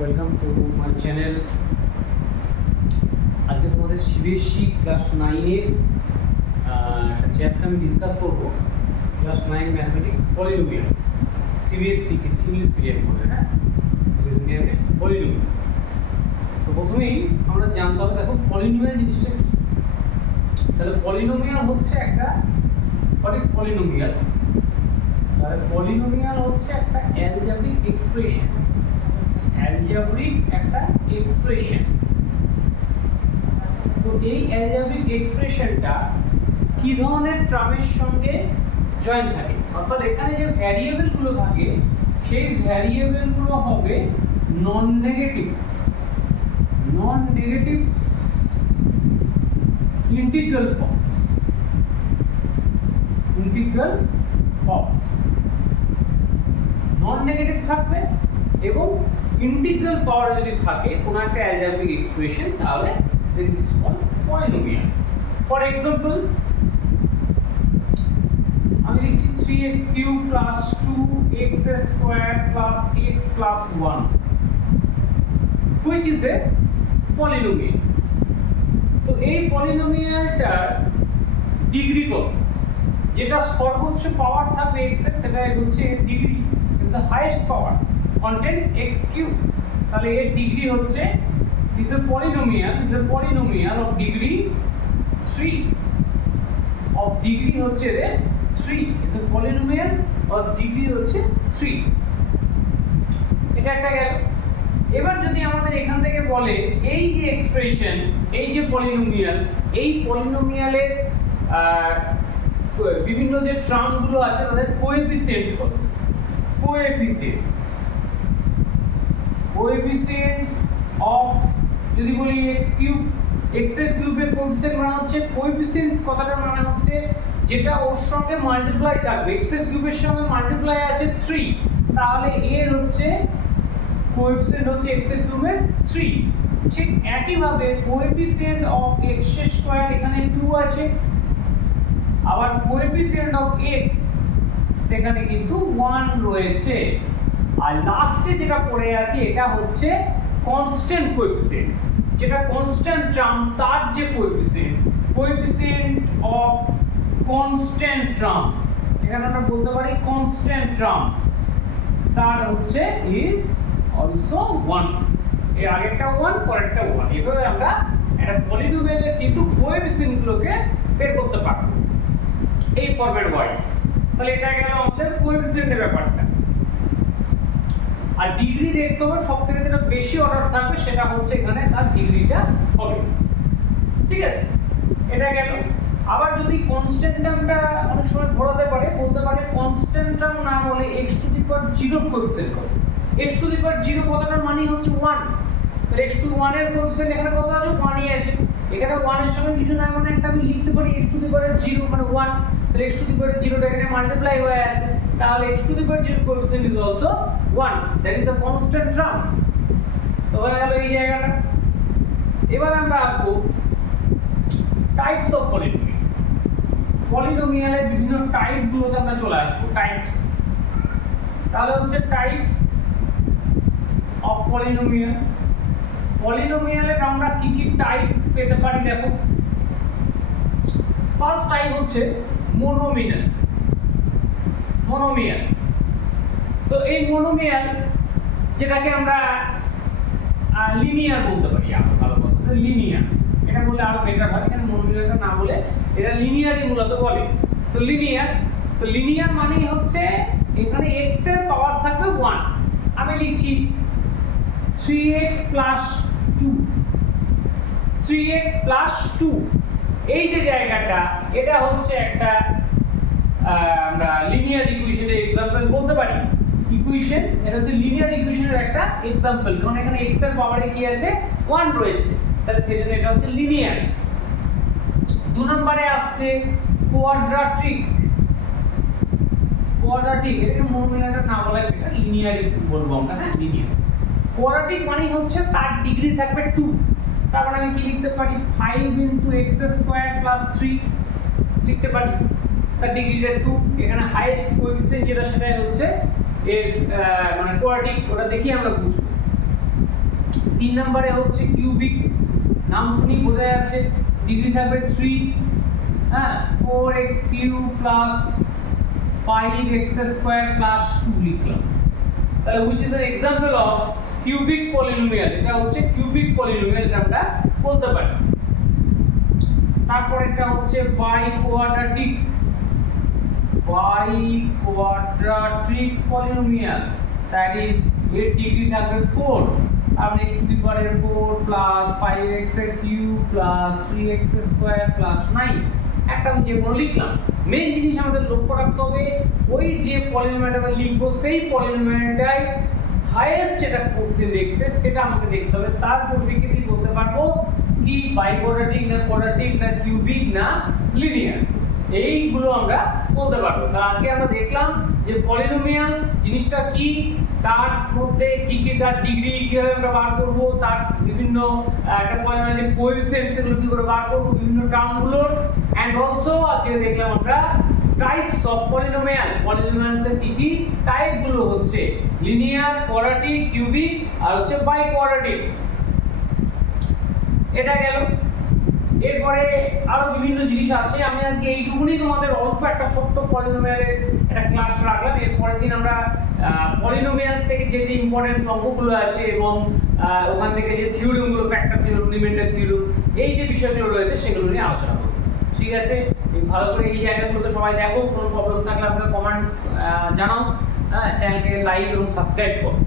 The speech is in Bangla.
Welcome to my channel. আজকে তোমাদের সিবিএসসি ক্লাস 9-এর একটা চ্যাপ্টার আমি ডিসকাস করবো। Class 9 mathematics polynomials, CBSE English medium বলে, হ্যাঁ, ইংলিশ মিডিয়ামে পলিনোমিয়াল। তো প্রথমেই আমরা জানতে হবে, দেখো পলিনোমিয়াল জিনিসটা কি। তাহলে পলিনোমিয়াল হচ্ছে একটা, হোয়াট ইজ পলিনোমিয়াল? তাহলে পলিনোমিয়াল হচ্ছে একটা অ্যালজেব্রিক এক্সপ্রেশন, অ্যালজেব্রিক একটা এক্সপ্রেশন। তো এই অ্যালজেব্রিক এক্সপ্রেশনটা কি ধরনের টার্মের সঙ্গে জয়েন থাকে, অর্থাৎ এখানে যে ভ্যারিয়েবলগুলো থাকে সেই ভ্যারিয়েবলগুলো হবে non negative integral form, non negative থাকবে এবং ইন্টিগ্রাল পাওয়ার যদি থাকে কোনো একটা অ্যালজেব্রিক এক্সপ্রেশন, তাহলে this is called polynomial. For example, আমি লিখছি 3x³ + 2x² + x + 1 which is a polynomial। তো এই পলিনোমিয়ালটার ডিগ্রি কত? যেটা সর্বোচ্চ পাওয়ার থাকবে x এর, সেটা হচ্ছে degree, is the highest power content x³। তাহলে এর ডিগ্রি হচ্ছে is a polynomial of degree 3, of degree হচ্ছে রে 3, is a polynomial of degree হচ্ছে 3। এটা একটা গেল। এবার যদি আমাদের এখান থেকে বলে এই যে এক্সপ্রেশন, এই যে পলিনোমিয়াল, এই পলিনোমিয়ালের বিভিন্ন যে টার্মগুলো আছে তাদের কোএফিসিয়েন্ট কত? কোএফিসিয়েন্টস অফ, যদি বলি x³ x এর কিউবের কোএফিসিয়েন্ট মানে হচ্ছে কোএফিসিয়েন্ট, কথাটা মানে হচ্ছে যেটা ওর সঙ্গে মাল্টিপ্লাই থাকবে। x এর কিউবের সঙ্গে মাল্টিপ্লাই আছে 3, তাহলে এর হচ্ছে কোএফিসিয়েন্ট হচ্ছে x এর কিউবের 3। ঠিক একই ভাবে কোএফিসিয়েন্ট অফ x² এখানে 2 আছে, আবার কোএফিসিয়েন্ট অফ x সেখানে কিন্তু 1 রয়েছে। আর লাস্টে যেটা পড়ে আছে এটা হচ্ছে কনস্ট্যান্ট কোএফিসিয়েন্ট, যেটা কনস্ট্যান্ট টার্ম তার যে কোএফিসিয়েন্ট অফ কনস্ট্যান্ট টার্ম, এখানে আমরা বলতে পারি কনস্ট্যান্ট টার্ম, তার হচ্ছে ইজ অলসো 1। এর আগেরটা 1, পরেরটা 1। এভাবে আমরা একটা পলিনোমিয়ালের কিন্তু কোএফিসিয়েন্টগুলোকে বের করতে পারবো এই ফরম্যাট ওয়াইজ। তাহলে এটা গেল আমাদের কোএফিসিয়েন্টের ব্যাপারটা। আর ডিগ্রি দেখতে হবে, সবথেকে যেটা বেশি অর্ডার থাকবে সেটা হচ্ছে এখানে তার ডিগ্রিটা হবে, ঠিক আছে? এটা গেল। আবার যদি কনস্ট্যান্ট টার্মটা অনেক সময় ঘোরাতে পারে, বলতে পারে কনস্ট্যান্ট টার্ম না বলে x⁴ কোএফিসিয়েন্ট কত? x⁴ কথাটার মানে হচ্ছে 1, তাহলে x⁴ এর কোএফিসিয়েন্ট এখানে কত আছে? 1ই আছে। এখানে 1 এর সঙ্গে কিছু না, মানে একটা আমি লিখতে পারি x⁴ মানে 1, তাহলে x⁴ এখানে মাল্টিপ্লাই হয়ে আছে, তাহলে x⁴ coefficient is also 1, that is the constant term. তো হয়ে গেল এই জায়গাটা। এবার আমরা আসবো টাইপস অফ পলিনোমিয়াল। পলিনোমিয়ালের বিভিন্ন টাইপগুলোতে আমরা চলে আসবো, টাইপস। তাহলে হচ্ছে টাইপস অফ পলিনোমিয়াল। পলিনোমিয়ালের আমরা কি কি টাইপ পেতে পারি দেখো। ফার্স্ট টাইপ হচ্ছে মনোমিয়াল। তো এই মনোমিয়াল যেটাকে আমরা লিনিয়ার বলতে পারি, আরো ভালো কথা লিনিয়ার, এটা বললে আরো বেটার হয়। এখানে মনোমিয়ালটা না বলে এটা লিনিয়ারই মূলত বলে। তো লিনিয়ার মানেই হচ্ছে এখানে x এর পাওয়ার থাকবে 1। আমি লিখছি 3x + 2, এই যে জায়গাটা, এটা হচ্ছে একটা আমরা লিনিয়ার ইকুয়েশনের এক্সাম্পল বলতে পারি। ইকুয়েশন, এটা হচ্ছে লিনিয়ার ইকুয়েশনের একটা এক্সাম্পল, কারণ এখানে x এর পাওয়ারে কি আছে? 1 রয়েছে, তাহলে সেজন্য এটা হচ্ছে লিনিয়ার। 2 নম্বরে আসছে কোয়াড্রাটিক। এটা মনোমিয়ালটা না বলাই বেটার, লিনিয়ারই বলবো আমরা, হ্যাঁ লিনিয়ার। কোয়াড্রাটিক মানে হচ্ছে তার ডিগ্রি থাকবে 2, তারপর আমি কি লিখতে পারি? 5 × x² + 3 লিখতে পারি, তার ডিগ্রিটা 2। এখানে হাইয়েস্ট কোএফিসিয়েন্ট যেটা সেটাই হচ্ছে এর মানে কোয়াড্রাটিক, ওটা দেখি আমরা বুঝবো। 3 নম্বরে হচ্ছে কিউবিক, নাম শুনি বোঝা যাচ্ছে, ডিগ্রি থাকবে 3, হ্যাঁ 4x³ প্লাস 5x² প্লাস 2 লিখলাম। তাহলে which is an example of cubic polynomial, এটা হচ্ছে কিউবিক পলিনোমিয়াল, এটা আমরা বলতে পারি। তারপর এটা হচ্ছে বাইকোয়াড্রাটিক polynomial, that is এর ডিগ্রি থাকবে 4, তারপরে x to the power 4 plus 5x³ plus 3x² plus 9, একটা আমি যে কোনো লিখলাম। মেইন জিনিস আমাদের লক্ষ্য রাখতে হবে ওই যে পলিনোমিয়ালটা আমরা লিখবো সেই পলিনোমিয়ালটাই হাইয়েস্ট যেটা কোএফিসিয়েন্ট x সেটা আমাকে দেখতে হবে, তার পরিপ্রেক্ষিতেই বলতে পারবো কি বাইকোয়াড্রাটিক না কোয়াড্রাটিক না কিউবিক না লিনিয়ার, এইগুলো আমরা বলতে পারবো। তাহলে আজকে আমরা দেখলাম যে পলিনোমিয়ালস জিনিসটা কি, তার মধ্যে কি কি তার ডিগ্রি কিভাবে আমরা বার করব, তার বিভিন্ন একটা পলিনোমিয়ালের কোএফিসিয়েন্টস এগুলো কি করে বার করব, বিভিন্ন টার্মগুলোর, এন্ড অলসো আজকে দেখলাম আমরা টাইপস অফ পলিনোমিয়াল, পলিনোমিয়ালস এর কি কি টাইপ গুলো হচ্ছে লিনিয়ার, কোয়াড্রাটিক, কিউবিক আর হচ্ছে বাইকোয়াড্রাটিক। এটা গেল। এরপরে আরো বিভিন্ন জিনিস আছে, আমি আজকে এইটুকুনি তোমাদের অল্প একটা ছোট্ট পলিনোমিয়ালের একটা ক্লাস রাখলাম। এর পরের দিন আমরা পলিনোমিয়ালস থেকে যে যে ইম্পর্টেন্ট অঙ্কগুলো আছে এবং ওখান থেকে যে থিওরেমগুলো, ফ্যাক্টর থিওরেম, লিমিটেড থিওরেম, এই যে বিষয়গুলো রয়েছে সেগুলো নিয়ে আলোচনা করব। ঠিক আছে, ভালো করে এই জায়গাগুলোতে সবাই দেখো, কোনো প্রবলেম থাকলে আপনারা কমেন্ট জানাও, হ্যাঁ চ্যানেলকে লাইক এবং সাবস্ক্রাইব করো।